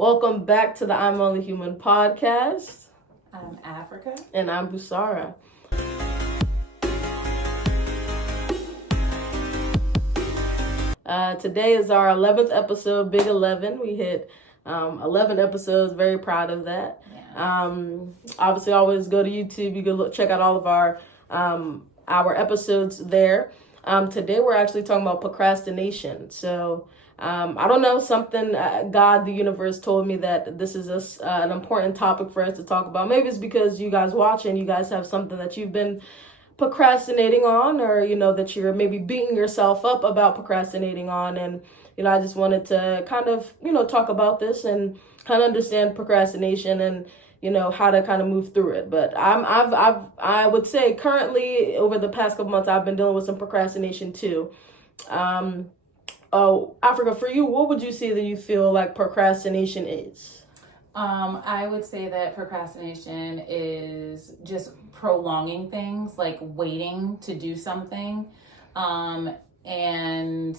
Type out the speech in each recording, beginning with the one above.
Welcome back to the I'm Only Human podcast. I'm Africa. And I'm Busara. Today is our 11th episode, Big 11. We hit 11 episodes. Very proud of that. Yeah. Obviously, always go to YouTube. You can check out all of our episodes there. Today, we're actually talking about procrastination. So, I don't know, something, God, the universe told me that this is an important topic for us to talk about. Maybe it's because you guys watching, you guys have something that you've been procrastinating on, or, that you're maybe beating yourself up about procrastinating on. And, I just wanted to kind of, talk about this and kind of understand procrastination and, how to kind of move through it. But I would say currently over the past couple months, I've been dealing with some procrastination too. Africa, for you, what would you say that you feel like procrastination is? I would say that procrastination is just prolonging things, like waiting to do something, and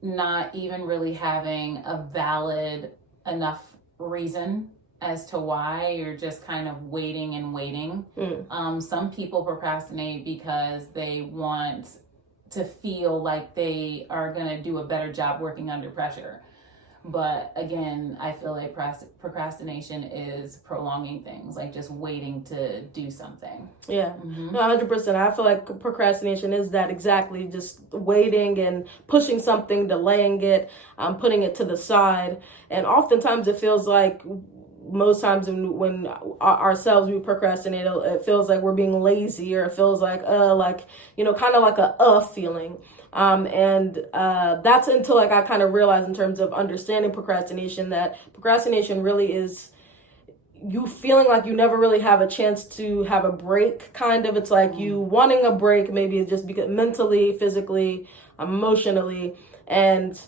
not even really having a valid enough reason as to why. You're just kind of waiting and waiting. Some people procrastinate because they want to feel like they are going to do a better job working under pressure. But again, I feel like procrastination is prolonging things, like just waiting to do something. Yeah, 100%. I feel like procrastination is that exactly, just waiting and pushing something, delaying it, putting it to the side. And oftentimes it feels like most times when ourselves we procrastinate, it feels like we're being lazy, or it feels like kind of like a feeling. And that's until I kind of realized, in terms of understanding procrastination, that procrastination really is you feeling like you never really have a chance to have a break. Kind of, it's like you wanting a break, maybe it's just because mentally, physically, emotionally, and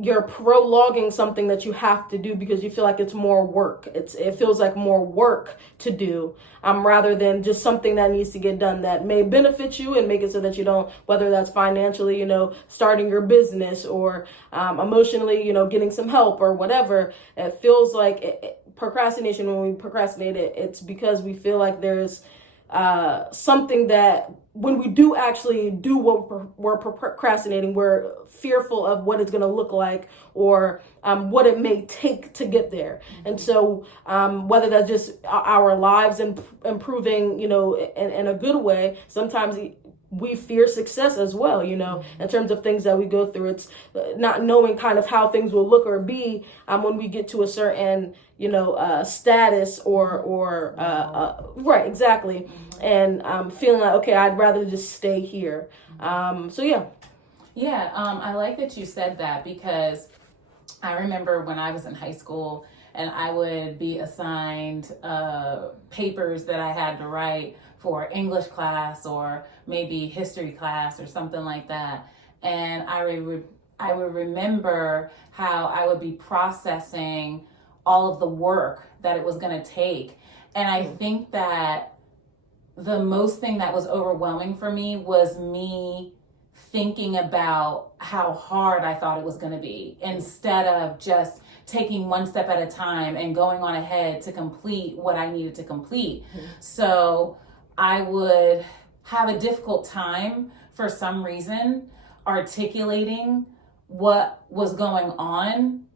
you're prolonging something that you have to do because you feel like it's more work. It feels like more work to do, rather than just something that needs to get done that may benefit you and make it so that you don't, whether that's financially, starting your business, or emotionally, getting some help or whatever. It feels like procrastination, when we procrastinate it's because we feel like there's something that when we do actually do what we're procrastinating, we're fearful of what it's going to look like, or what it may take to get there. And so whether that's just our lives improving, in a good way, sometimes we fear success as well, in terms of things that we go through. It's not knowing kind of how things will look or be when we get to a certain, status or right, exactly. And feeling like, okay, I'd rather just stay here. Yeah, I like that you said that, because I remember when I was in high school and I would be assigned papers that I had to write for English class or maybe history class or something like that. And I would remember how I would be processing all of the work that it was going to take. And I think that the most thing that was overwhelming for me was me thinking about how hard I thought it was going to be, instead of just taking one step at a time and going on ahead to complete what I needed to complete. So I would have a difficult time, for some reason, articulating what was going on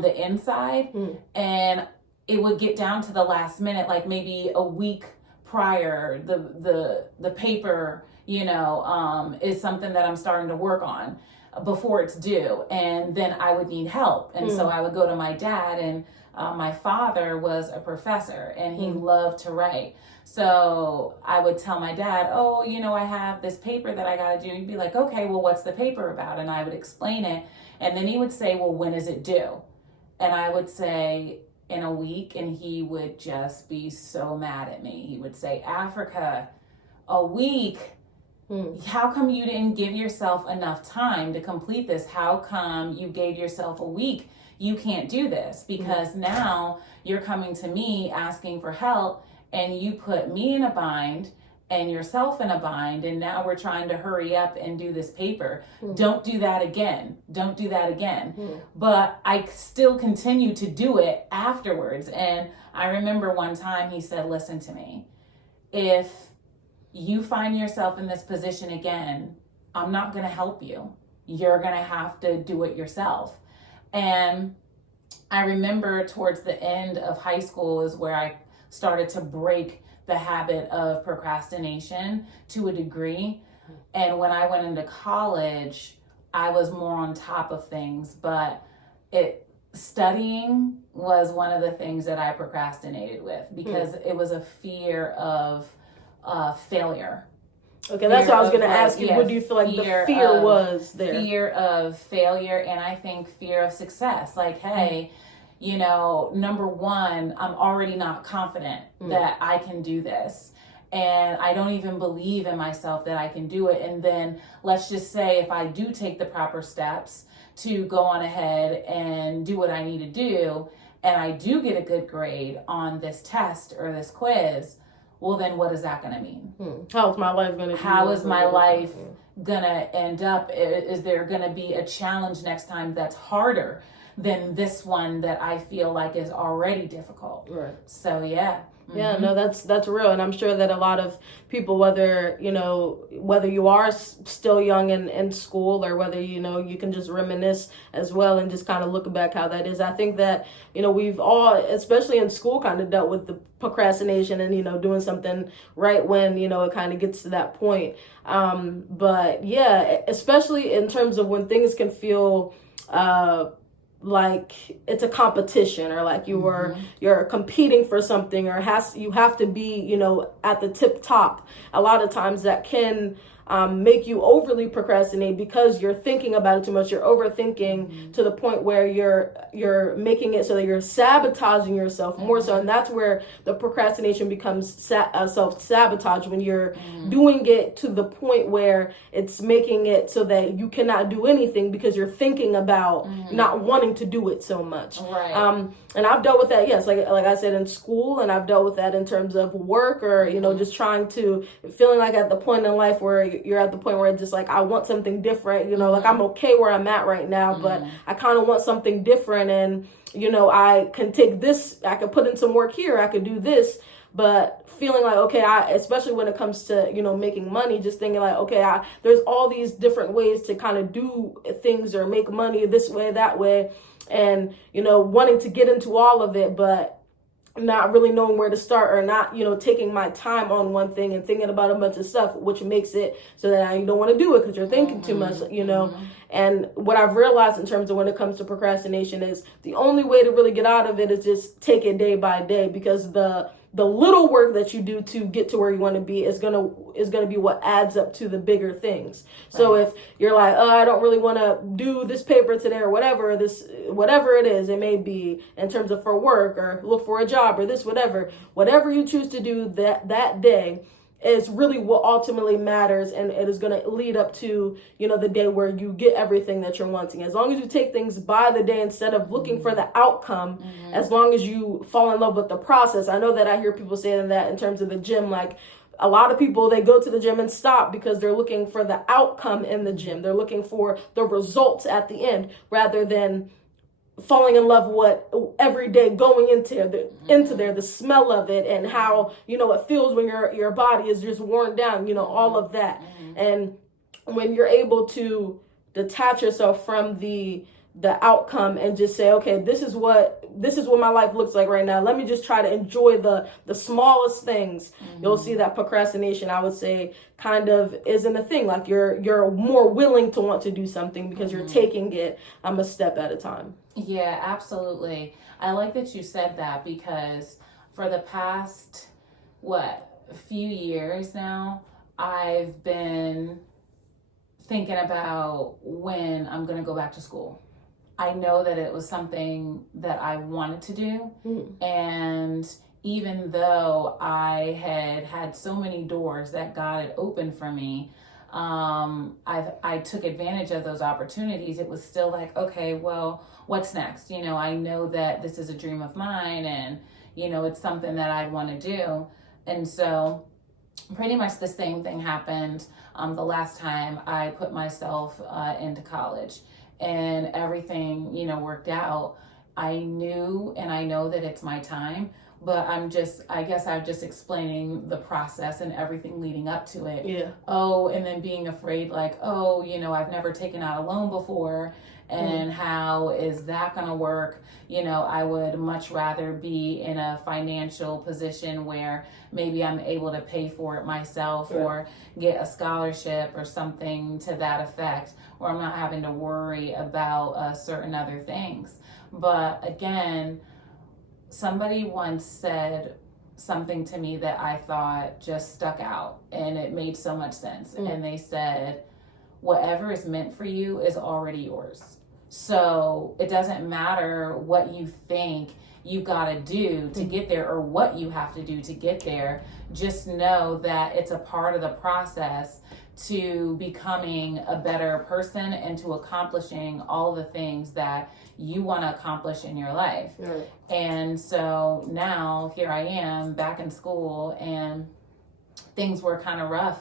the inside. And it would get down to the last minute, like maybe a week prior, the paper, is something that I'm starting to work on before it's due. And then I would need help. And so I would go to my dad, and my father was a professor and he loved to write. So I would tell my dad, I have this paper that I got to do. He'd be like, okay, well, what's the paper about? And I would explain it. And then he would say, well, when is it due? And I would say, in a week. And he would just be so mad at me. He would say, Africa, a week? How come you didn't give yourself enough time to complete this? How come you gave yourself a week? You can't do this, because now you're coming to me asking for help, and you put me in a bind, and yourself in a bind, and now we're trying to hurry up and do this paper. Don't do that again. Don't do that again. But I still continue to do it afterwards. And I remember one time he said, listen to me, if you find yourself in this position again, I'm not going to help you. You're going to have to do it yourself. And I remember towards the end of high school is where I started to break the habit of procrastination to a degree. And when I went into college, I was more on top of things, but studying was one of the things that I procrastinated with because it was a fear of failure. Okay, that's what I was going to ask you. What do you feel like the fear was there? Fear of failure, and I think fear of success. Like, hey, you know, number one, I'm already not confident that I can do this. And I don't even believe in myself that I can do it. And then let's just say if I do take the proper steps to go on ahead and do what I need to do, and I do get a good grade on this test or this quiz, well, then what is that going to mean? How is my life going to be? How is my life going to end up? Is there going to be a challenge next time that's harder than this one that I feel like is already difficult? Right. So, yeah. Yeah, no, that's real. And I'm sure that a lot of people, whether you are still young in school or whether, you can just reminisce as well and just kind of look back how that is. I think that, we've all, especially in school, kind of dealt with the procrastination and, doing something right when, it kind of gets to that point. But yeah, especially in terms of when things can feel, like it's a competition or like you're competing for something or you have to be, at the tip top. A lot of times that can make you overly procrastinate because you're thinking about it too much. You're overthinking to the point where you're making it so that you're sabotaging yourself more so. And that's where the procrastination becomes self-sabotage, when you're doing it to the point where it's making it so that you cannot do anything because you're thinking about not wanting to do it so much. Right. And I've dealt with that, yes, like I said, in school, and I've dealt with that in terms of work or, just feeling like at the point in life where you're at the point where it's just like, I want something different, like I'm okay where I'm at right now, but I kind of want something different. And, I can take this, I could put in some work here, I could do this, but feeling like, okay, especially when it comes to, making money, just thinking like, okay, there's all these different ways to kind of do things or make money this way, that way. And, wanting to get into all of it, but not really knowing where to start or not, taking my time on one thing and thinking about a bunch of stuff, which makes it so that you don't want to do it because you're thinking too much, And what I've realized in terms of when it comes to procrastination is the only way to really get out of it is just take it day by day, because the little work that you do to get to where you want to be is gonna be what adds up to the bigger things. Right. So if you're like, I don't really want to do this paper today or whatever it is, it may be in terms of for work or look for a job or this, whatever you choose to do that day is really what ultimately matters, and it is going to lead up to, the day where you get everything that you're wanting. As long as you take things by the day instead of looking for the outcome, as long as you fall in love with the process. I know that I hear people saying that in terms of the gym, like a lot of people, they go to the gym and stop because they're looking for the outcome in the gym. They're looking for the results at the end rather than falling in love with every day going into there, the smell of it and how, it feels when your body is just worn down, all of that. And when you're able to detach yourself from the outcome and just say, okay, this is what my life looks like right now. Let me just try to enjoy the smallest things. You'll see that procrastination, I would say, kind of isn't a thing. Like you're more willing to want to do something because you're taking it a step at a time. Yeah, absolutely. I like that you said that, because for the past, few years now, I've been thinking about when I'm going to go back to school. I know that it was something that I wanted to do. And even though I had so many doors that God had opened for me, I took advantage of those opportunities. It was still like, okay, well, what's next? I know that this is a dream of mine and, it's something that I'd want to do. And so pretty much the same thing happened the last time I put myself into college, and everything, worked out. I knew and I know that it's my time, but I'm just explaining the process and everything leading up to it. Yeah. Oh, and then being afraid, like, oh, I've never taken out a loan before, and how is that going to work? I would much rather be in a financial position where maybe I'm able to pay for it myself, or get a scholarship or something to that effect, or I'm not having to worry about certain other things. But again, somebody once said something to me that I thought just stuck out, and it made so much sense. And they said, whatever is meant for you is already yours. So it doesn't matter what you think you got to do to get there, or what you have to do to get there. Just know that it's a part of the process to becoming a better person and to accomplishing all the things that you want to accomplish in your life. Right. And so now here I am back in school, and things were kind of rough,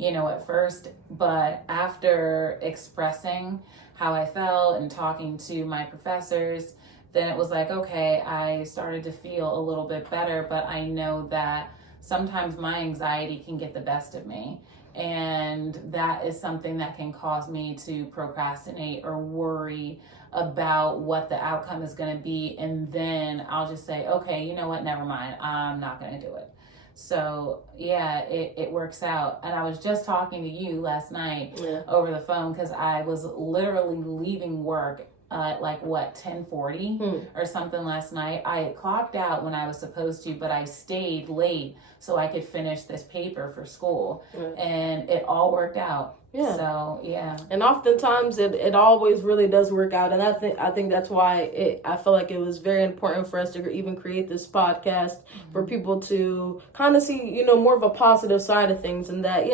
at first, but after expressing how I felt and talking to my professors, then it was like, okay, I started to feel a little bit better, but I know that sometimes my anxiety can get the best of me. And that is something that can cause me to procrastinate or worry about what the outcome is going to be. And then I'll just say, okay, you know what? Never mind. I'm not going to do it. So yeah, it works out. And I was just talking to you last night over the phone, because I was literally leaving work at 10:40 or something last night. I clocked out when I was supposed to, but I stayed late so I could finish this paper for school, and it all worked out. Yeah. So yeah. And oftentimes it always really does work out, and I think that's why I feel like it was very important for us to even create this podcast for people to kind of see more of a positive side of things, and that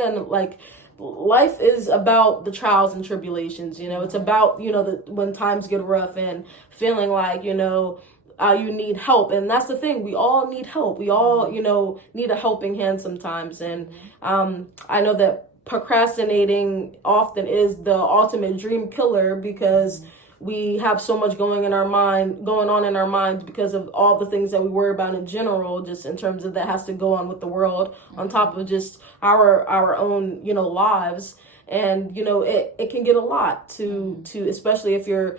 life is about the trials and tribulations. It's about when times get rough and feeling like you need help. And that's the thing, we all need help. We all need a helping hand sometimes. And I know that procrastinating often is the ultimate dream killer, because we have so much going on in our minds because of all the things that we worry about in general, just in terms of that has to go on with the world, on top of just our own lives. And it can get a lot to especially if you're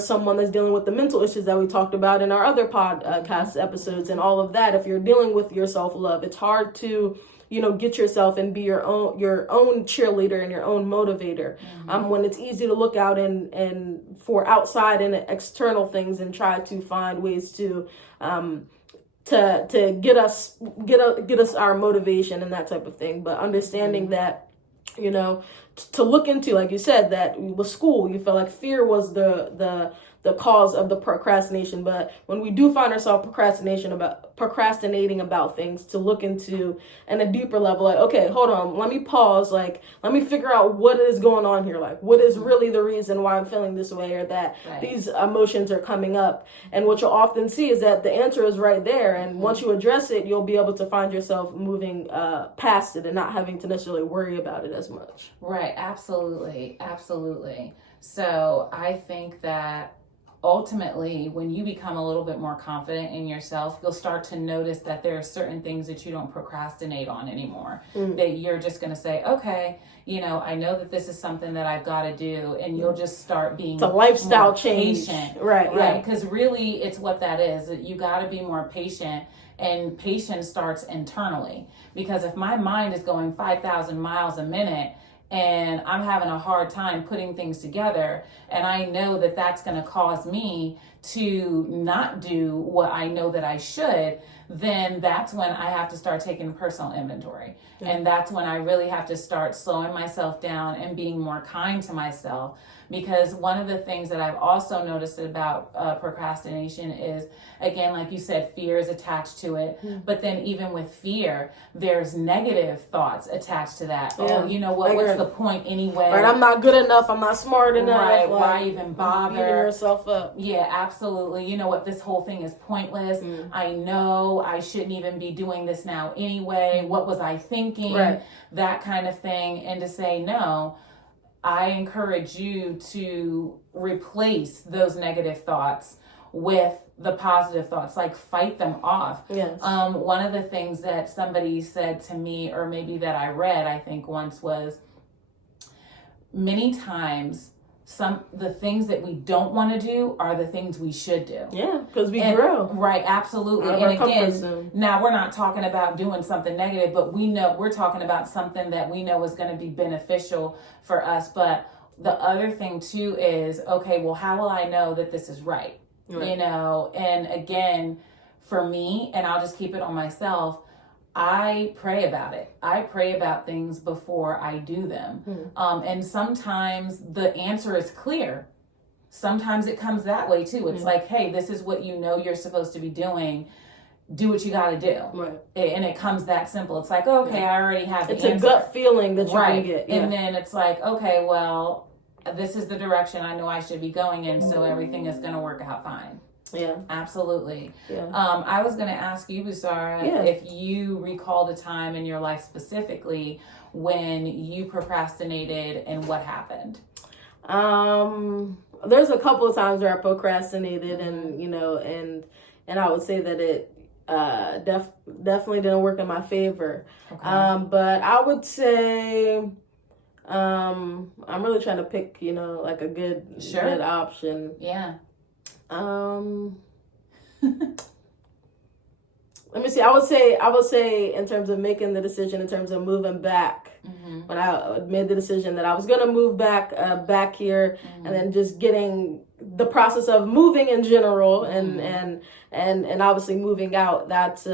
someone that's dealing with the mental issues that we talked about in our other podcast episodes and all of that. If you're dealing with your self-love, it's hard to get yourself and be your own cheerleader and your own motivator. When it's easy to look out and for outside and external things and try to find ways to get us our motivation and that type of thing. But understanding that, to look into, like you said, that with school, you felt like fear was the cause of the procrastination. But when we do find ourselves procrastinating about things, to look into and a deeper level, like, okay, hold on, let me pause, let me figure out what is going on here, what is really the reason why I'm feeling this way, or that these emotions are coming up. And what you'll often see is that the answer is right there, and once you address it, you'll be able to find yourself moving past it and not having to necessarily worry about it as much. Right, absolutely. So I think that ultimately, when you become a little bit more confident in yourself, you'll start to notice that there are certain things that you don't procrastinate on anymore. That you're just going to say, okay, I know that this is something that I've got to do, and you'll just start being it's a lifestyle more change. Patient, right? Because really, it's what that is. You got to be more patient, and patience starts internally. Because if my mind is going 5,000 miles a minute, and I'm having a hard time putting things together, and I know that that's going to cause me to not do what I know that I should, then that's when I have to start taking personal inventory. And that's when I really have to start slowing myself down and being more kind to myself. Because one of the things that I've also noticed about procrastination is, again, like you said, fear is attached to it. But then even with fear, there's negative thoughts attached to that. Oh, you know what? What's the point anyway? Right, I'm not good enough. I'm not smart enough. Right, why even bother? Beating yourself up. Yeah, absolutely. absolutely. You know what? This whole thing is pointless. I know I shouldn't even be doing this now anyway. What was I thinking? Right. That kind of thing. And to say, no, I encourage you to replace those negative thoughts with the positive thoughts, like fight them off. Yes. One of the things that somebody said to me, or maybe that I read, I think once, was many times the things that we don't want to do are the things we should do. Yeah, because we grow. Right, absolutely. And again, now we're not talking about doing something negative, but we're talking about something that we know is going to be beneficial for us. But the other thing too is, okay, well, how will I know that this is right? Right. You know, and again, for me, and I'll just keep it on myself, I pray about it. I pray about things before I do them. And sometimes the answer is clear. Sometimes it comes that way too. It's like, hey, this is what you know you're supposed to be doing. Do what you got to do. Right. And it comes that simple. It's like, okay, I already have the answer. It's a gut feeling that you can get. Yeah. And then it's like, okay, well, this is the direction I know I should be going in, so everything is going to work out fine. Yeah. Absolutely. Yeah. I was going to ask you, Busara, if you recalled a time in your life specifically when you procrastinated and what happened. There's a couple of times where I procrastinated, and you know, and I would say that it definitely didn't work in my favor. Okay. But I would say I'm really trying to pick, you know, like a good option. Yeah. Let me see. I would say in terms of making the decision, in terms of moving back, when I made the decision that I was going to move back here, and then just getting the process of moving in general, and obviously moving out. That's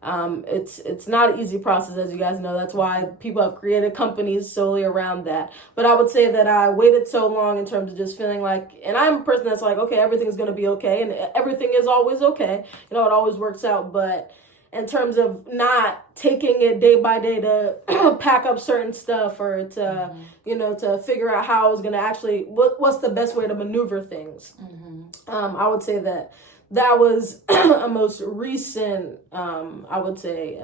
it's not an easy process, as you guys know. That's why people have created companies solely around that. But I would say that I waited so long in terms of just feeling like, and I'm a person that's like, okay, everything's going to be okay, and everything is always okay. You know, it always works out. But in terms of not taking it day by day to pack up certain stuff, or to, you know, to figure out how I was going to actually, what's the best way to maneuver things. I would say that was a most recent, I would say,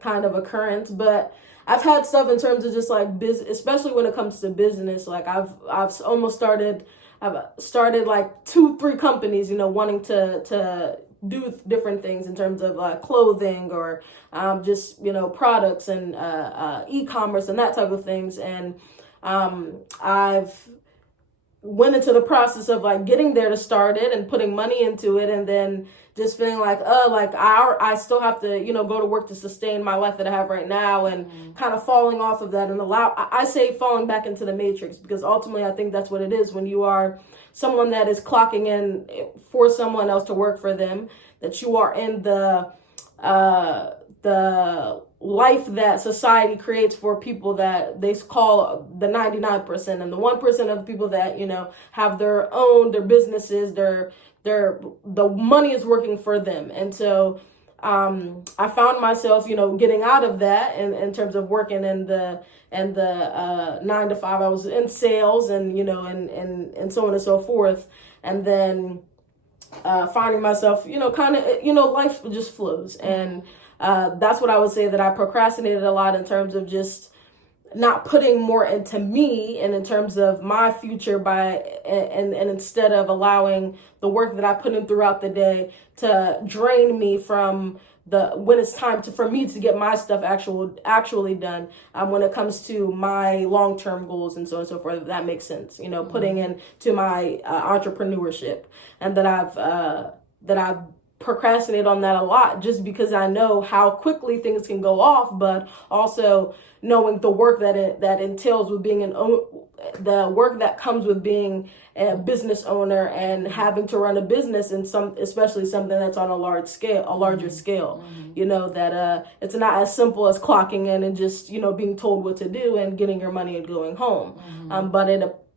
kind of occurrence. But I've had stuff in terms of just like business, especially when it comes to business. Like I've started like 2-3 companies, you know, wanting to do different things in terms of clothing, or just, you know, products and e-commerce and that type of things. And I've went into the process of like getting there to start it and putting money into it, and then just feeling like I still have to, you know, go to work to sustain my life that I have right now, and kind of falling off of that, and I say falling back into the matrix, because ultimately I think that's what it is when you are someone that is clocking in for someone else to work for them, that you are in the life that society creates for people that they call the 99%, and the 1% of the people that, you know, have their businesses, the money is working for them. And so I found myself, you know, getting out of that in terms of working in the 9 to 5. I was in sales, and, you know, and so on and so forth. And then finding myself, you know, kind of, you know, life just flows. And that's what I would say, that I procrastinated a lot in terms of just not putting more into me and in terms of my future and instead of allowing the work that I put in throughout the day to drain me from when it's time for me to get my stuff actually done, when it comes to my long-term goals and so on and so forth. If that makes sense, you know, putting into my entrepreneurship. And that I've procrastinate on that a lot, just because I know how quickly things can go off, but also knowing the work that entails with being the work that comes with being a business owner and having to run a business, and especially something that's on a larger scale. You know, that it's not as simple as clocking in and just, you know, being told what to do and getting your money and going home. But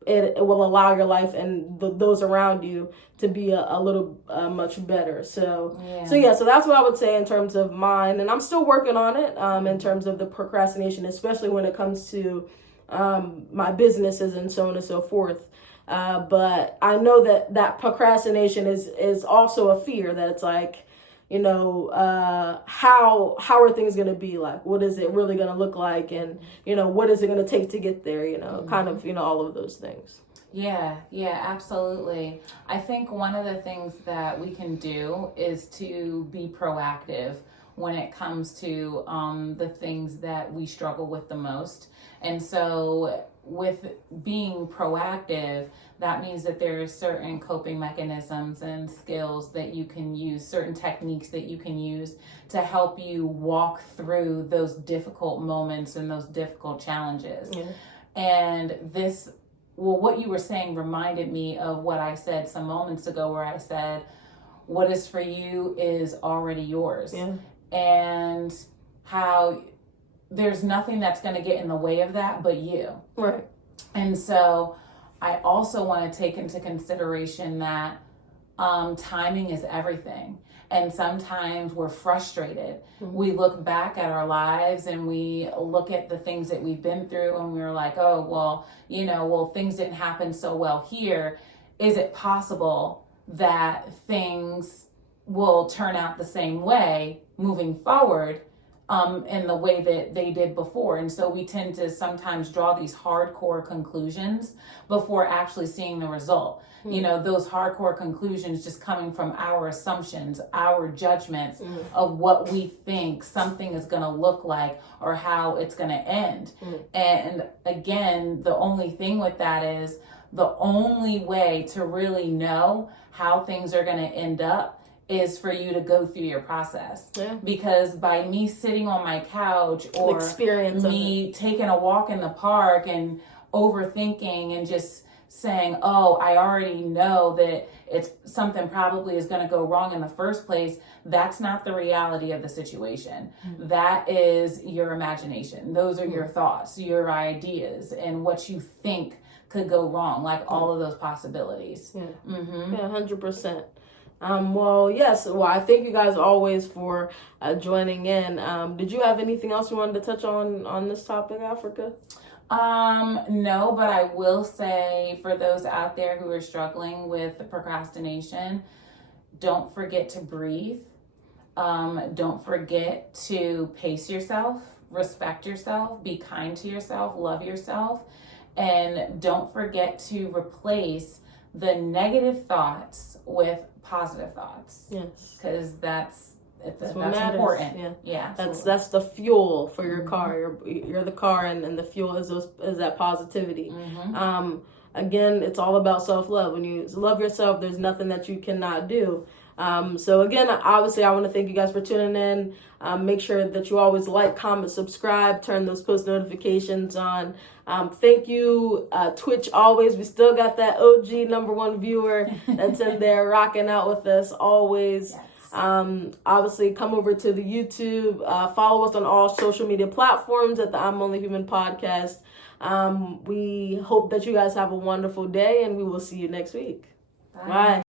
it will allow your life and those around you to be a little much better. So that's what I would say in terms of mine. And I'm still working on it in terms of the procrastination, especially when it comes to my businesses and so on and so forth. But I know that procrastination is also a fear, that it's like, how are things going to be like? What is it really going to look like? And, what is it going to take to get there? Kind of, all of those things. Yeah, absolutely. I think one of the things that we can do is to be proactive when it comes to the things that we struggle with the most. And so with being proactive, that means that there are certain coping mechanisms and skills that you can use, certain techniques that you can use to help you walk through those difficult moments and those difficult challenges. Yeah. And what you were saying reminded me of what I said some moments ago, where I said, what is for you is already yours. Yeah. And how there's nothing that's going to get in the way of that but you. Right. And so I also want to take into consideration that timing is everything. And sometimes we're frustrated. Mm-hmm. We look back at our lives and we look at the things that we've been through and we're like, oh, well, things didn't happen so well here. Is it possible that things will turn out the same way moving forward in the way that they did before? And so we tend to sometimes draw these hardcore conclusions before actually seeing the result. Mm-hmm. Those hardcore conclusions just coming from our assumptions, our judgments mm-hmm. of what we think something is going to look like or how it's going to end. Mm-hmm. And again, the only thing with that is the only way to really know how things are going to end up is for you to go through your process. Yeah. Because by me sitting on my couch or me taking a walk in the park and overthinking and just saying, oh, I already know that it's something probably is going to go wrong in the first place, that's not the reality of the situation. Mm-hmm. That is your imagination. Those are your thoughts, your ideas, and what you think could go wrong, like all of those possibilities. Yeah, 100%. Yes. Well, I thank you guys always for joining in. Did you have anything else you wanted to touch on this topic, Africa? No, but I will say for those out there who are struggling with procrastination, don't forget to breathe. Don't forget to pace yourself, respect yourself, be kind to yourself, love yourself, and don't forget to replace the negative thoughts with positive thoughts. Yes. Because that's important. Yeah. That's the fuel for your car. You're the car, and the fuel is that positivity. Mm-hmm. Again, it's all about self-love. When you love yourself, there's nothing that you cannot do. So again, obviously, I want to thank you guys for tuning in. Make sure that you always like, comment, subscribe, turn those post notifications on. Thank you, Twitch. Always, we still got that OG #1 viewer that's in there rocking out with us always. Yes. Obviously, come over to the YouTube. Follow us on all social media platforms at the I'm Only Human podcast. We hope that you guys have a wonderful day, and we will see you next week. Bye. Bye.